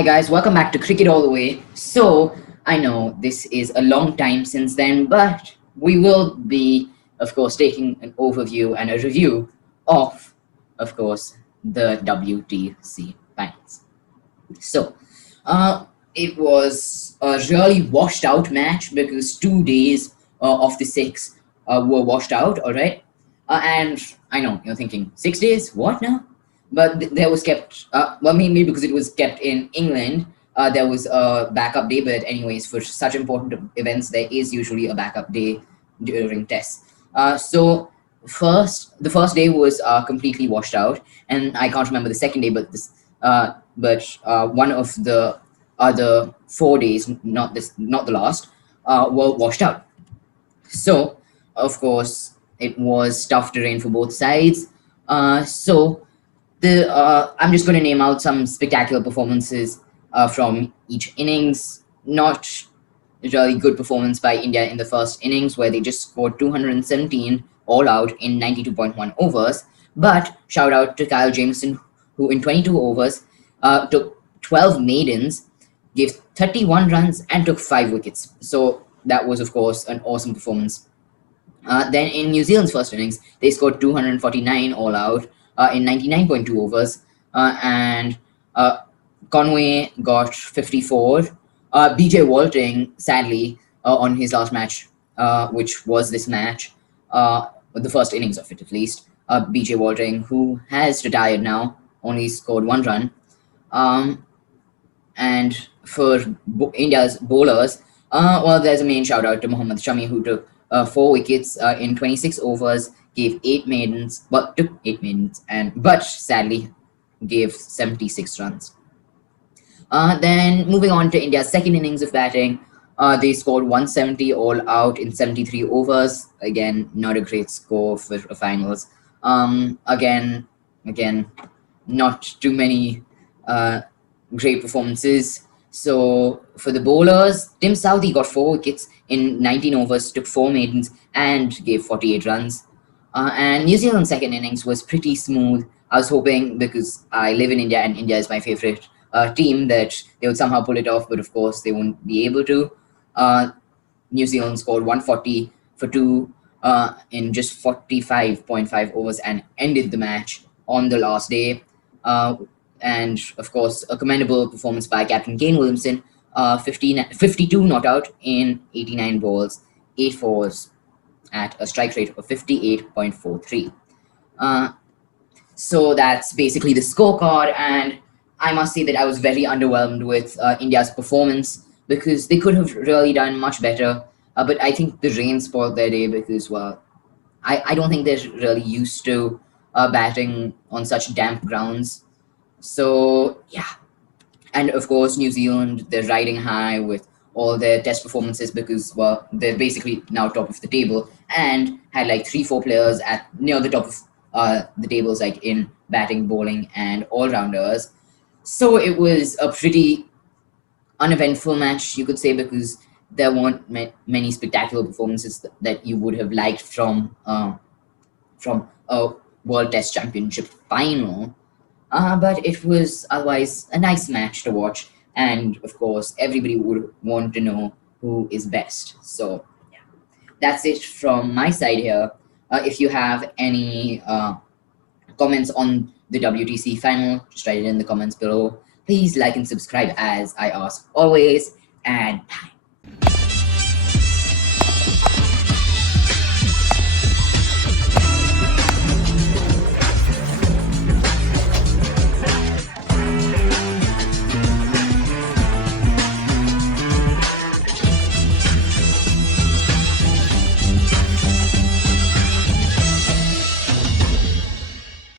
Hi guys, welcome back to Cricket All the Way. So, I know this is a long time since then, but we will be, of course, taking an overview and a review of course, the WTC Finals. So, it was a really washed out match because 2 days of the six were washed out, all right? And I know you're thinking, 6 days? What now? But there was kept, well, maybe because it was kept in England, there was a backup day. But, anyways, for such important events, there is usually a backup day during tests. The first day was completely washed out, and I can't remember the second day, but one of the other 4 days, not the last, were washed out. So, of course, it was tough terrain for both sides. So the I'm just going to name out some spectacular performances from each innings. Not really good performance by India in the first innings, where they just scored 217 all out in 92.1 overs. But shout out to Kyle Jameson, who in 22 overs took 12 maidens, gave 31 runs, and took 5 wickets. So that was, of course, an awesome performance. Then in New Zealand's first innings, they scored 249 all out in 99.2 overs, and Conway got 54. BJ Walting, sadly, on his last match, which was this match, the first innings of it at least, BJ Walting, who has retired now, only scored 1 run. And for India's bowlers, well, there's a main shout out to Mohammad Shami, who took 4 wickets in 26 overs, gave 8 maidens, well, took 8 maidens, but sadly gave 76 runs. Then moving on to India's second innings of batting, they scored 170 all out in 73 overs. Again, not a great score for finals. Again, not too many great performances. So for the bowlers, Tim Southee got 4 wickets in 19 overs, took 4 maidens, and gave 48 runs. And New Zealand's second innings was pretty smooth. I was hoping, because I live in India and India is my favorite team, that they would somehow pull it off, but of course they won't be able to. New Zealand scored 140 for 2 in just 45.5 overs and ended the match on the last day. And of course, a commendable performance by Captain Kane Williamson, 52 not out in 89 balls, 8 fours at a strike rate of 58.43. So that's basically the scorecard, and I must say that I was very underwhelmed with India's performance because they could have really done much better. But I think the rain spoiled their day because, well, I don't think they're really used to batting on such damp grounds. So, yeah. And of course, New Zealand, they're riding high with all their test performances because, well, they're basically now top of the table and had like 3, 4 players at near the top of the tables, like in batting, bowling, and all rounders. So it was a pretty uneventful match, you could say, because there weren't many spectacular performances that you would have liked from a World Test Championship final. But it was otherwise a nice match to watch, and of course, everybody would want to know who is best. So, yeah, that's it from my side here. If you have any comments on the WTC final, just write it in the comments below. Please like and subscribe as I ask always, and bye.